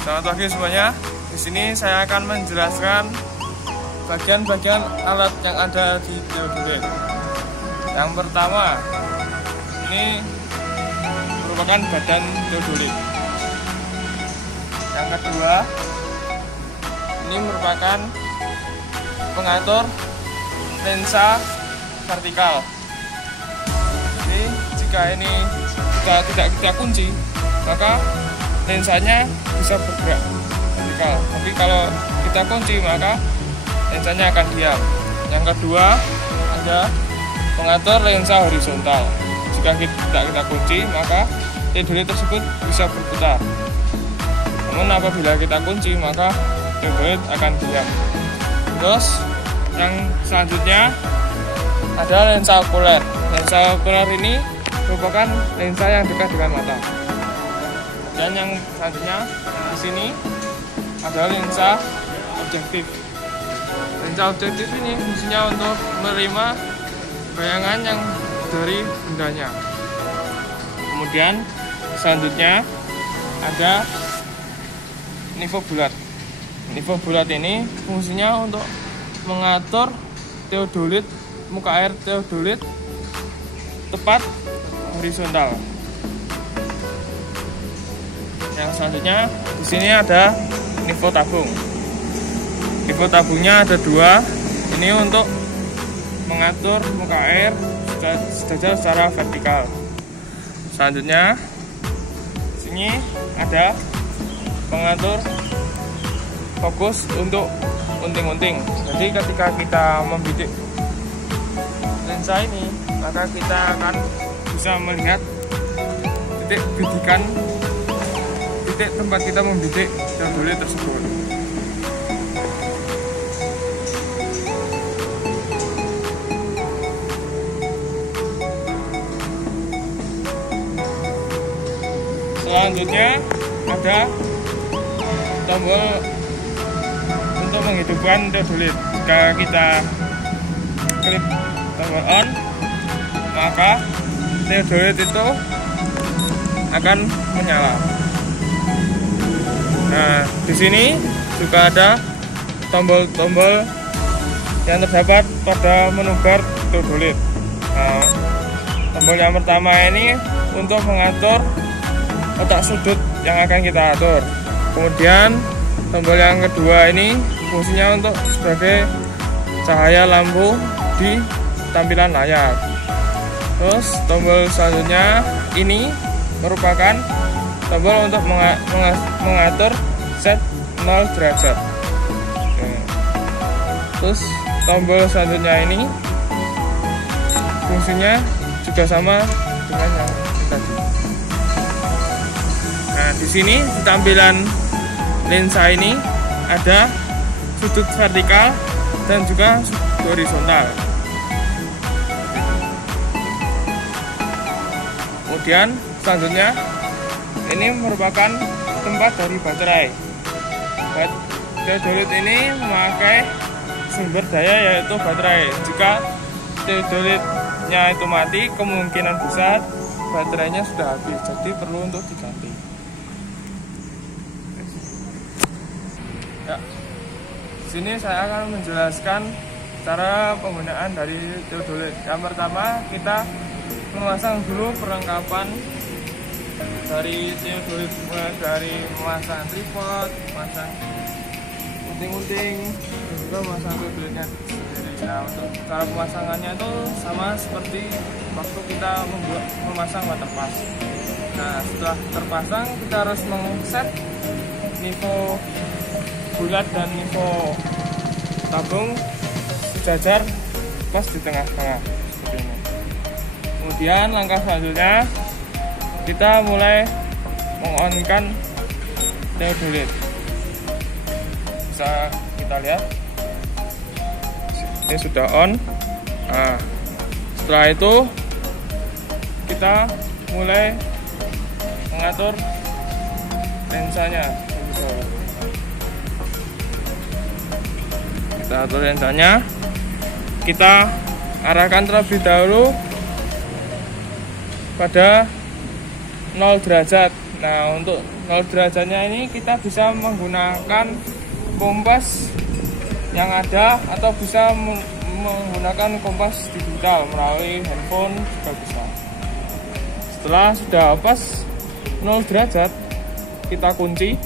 Selamat pagi semuanya. Di sini saya akan menjelaskan bagian-bagian alat yang ada di teodolit. Yang pertama, ini merupakan badan teodolit. Yang kedua, ini merupakan pengatur lensa vertikal. Jadi jika ini tidak kita kunci, maka lensanya bisa bergerak vertikal. Tapi kalau kita kunci, maka lensanya akan diam. Yang kedua, ada pengatur lensa horizontal. Jika tidak kita kunci, maka teodolit tersebut bisa berputar. Namun apabila kita kunci, maka teodolit akan diam. Terus yang selanjutnya ada lensa okuler. Lensa okuler ini merupakan lensa yang dekat dengan mata. Dan yang selanjutnya di sini ada lensa objektif. Lensa objektif ini fungsinya untuk menerima bayangan yang dari bendanya. Kemudian selanjutnya ada nivo bulat. Nivo bulat ini fungsinya untuk mengatur teodolit, muka air teodolit tepat horizontal. Yang selanjutnya di sini ada nivo tabung. Nivo tabungnya ada dua. Ini untuk mengatur muka air secara vertikal. Selanjutnya di sini ada pengatur fokus untuk unting-unting. Jadi ketika kita membidik lensa ini, maka kita akan bisa melihat titik bidikan, titik tempat kita membidik teodolit tersebut. Selanjutnya ada tombol untuk menghidupkan teodolit. Jika kita klik tombol on, maka teodolit itu akan menyala. Nah, di sini juga ada tombol-tombol yang terdapat pada menu bar teodolit. Nah, tombol yang pertama ini untuk mengatur kotak sudut yang akan kita atur. Kemudian tombol yang kedua ini fungsinya untuk sebagai cahaya lampu di tampilan layar. Terus tombol selanjutnya ini merupakan tombol untuk mengatur set 0 derajat. Terus tombol selanjutnya ini fungsinya juga sama dengan yang tadi. Nah, di sini di tampilan lensa ini ada sudut vertikal dan juga sudut horizontal. Kemudian selanjutnya ini merupakan tempat dari baterai. Teodolit ini memakai sumber daya yaitu baterai. Jika teodolitnya itu mati, kemungkinan besar baterainya sudah habis, jadi perlu untuk diganti. Ya, di sini saya akan menjelaskan cara penggunaan dari teodolit. Yang pertama, kita memasang dulu perlengkapan dari teodolit, mulai dari memasang tripod, memasang unting-unting, dan juga memasang teodolitnya sendiri. Nah, untuk cara pemasangannya itu sama seperti waktu kita memasang waterpass. Nah, setelah terpasang, kita harus mengset nivo bulat dan nivo tabung sejajar pas di tengah-tengah seperti ini. Kemudian langkah selanjutnya kita mulai mengonkan theodolit. Bisa kita lihat ini sudah on. Nah, setelah itu kita mulai mengatur lensanya. Kita atur lensanya, kita arahkan terlebih dahulu pada 0 derajat. Nah, untuk 0 derajatnya ini kita bisa menggunakan kompas yang ada atau bisa menggunakan kompas digital melalui handphone juga bisa. Setelah sudah pas 0 derajat, kita kunci,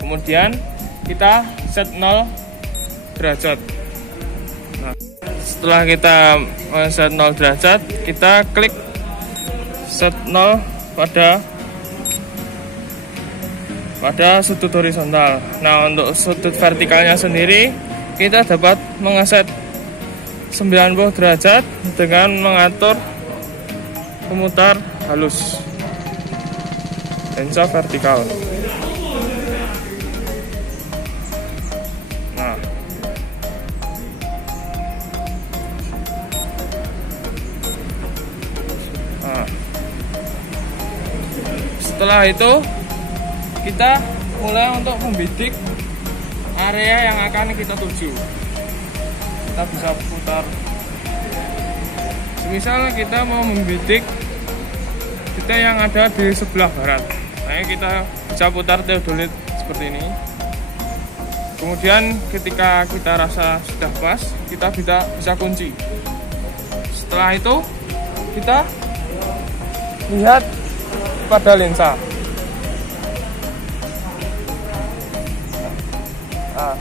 kemudian kita set 0 derajat. Nah, setelah kita set 0 derajat, kita klik set 0 pada sudut horizontal. Nah, untuk sudut vertikalnya sendiri kita dapat mengeset 90 derajat dengan mengatur pemutar halus lensa vertikal. Setelah itu kita mulai untuk membidik area yang akan kita tuju. Kita bisa putar. Semisal kita mau membidik kita yang ada di sebelah barat, nah kita bisa putar theodolit seperti ini. Kemudian ketika kita rasa sudah pas, kita bisa kunci. Setelah itu kita lihat pada lensa. Nah,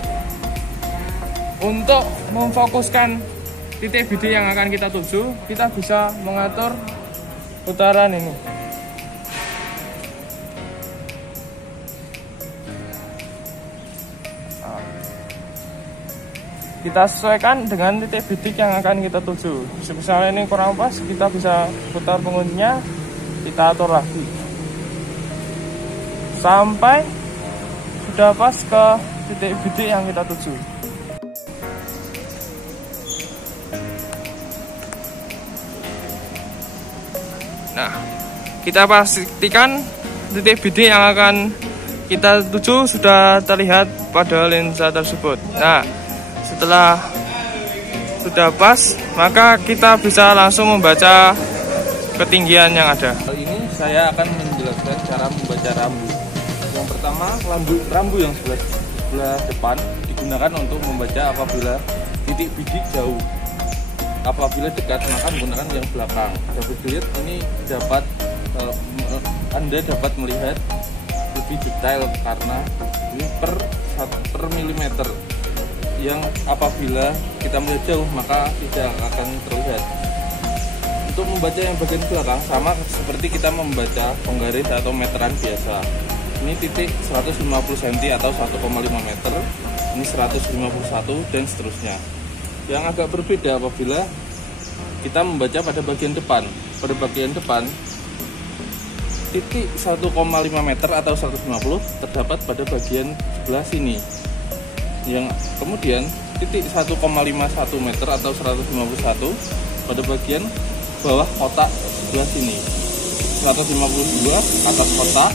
untuk memfokuskan titik bidik yang akan kita tuju, kita bisa mengatur putaran ini. Nah, kita sesuaikan dengan titik bidik yang akan kita tuju. Misalnya ini kurang pas, kita bisa putar penguncinya, kita atur lagi sampai sudah pas ke titik bidik yang kita tuju. Nah, kita pastikan titik bidik yang akan kita tuju sudah terlihat pada lensa tersebut. Nah, setelah sudah pas, maka kita bisa langsung membaca ketinggian yang ada. Kali ini saya akan menjelaskan cara membaca rambu. Yang pertama, rambu yang sebelah depan digunakan untuk membaca apabila titik bidik jauh. Apabila dekat, maka menggunakan yang belakang. Dapat dilihat ini Anda dapat melihat lebih detail karena ini per milimeter. Yang apabila kita melihat jauh, maka tidak akan terlihat. Untuk membaca yang bagian belakang sama seperti kita membaca penggaris atau meteran biasa. Ini titik 150 cm atau 1,5 meter, ini 151 dan seterusnya. Yang agak berbeda apabila kita membaca pada bagian depan. Pada bagian depan titik 1,5 meter atau 150 terdapat pada bagian sebelah sini. Yang kemudian titik 1,51 meter atau 151 pada bagian bawah kotak sebelah sini. 152 atas kotak,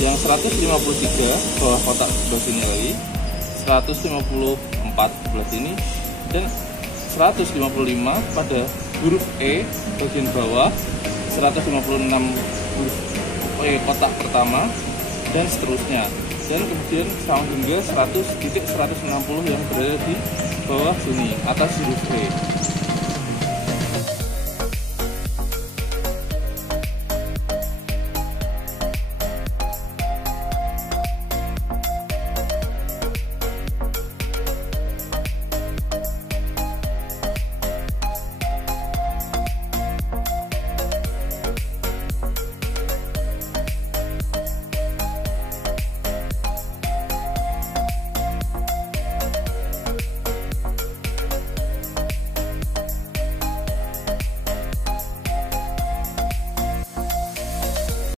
yang 153 bawah kotak sebelah sini lagi, 154 sebelah sini, dan 155 pada huruf E bagian bawah, 156 huruf E kotak pertama, dan seterusnya. Dan kemudian sampai hingga 100.160 yang berada di bawah sini atas huruf E.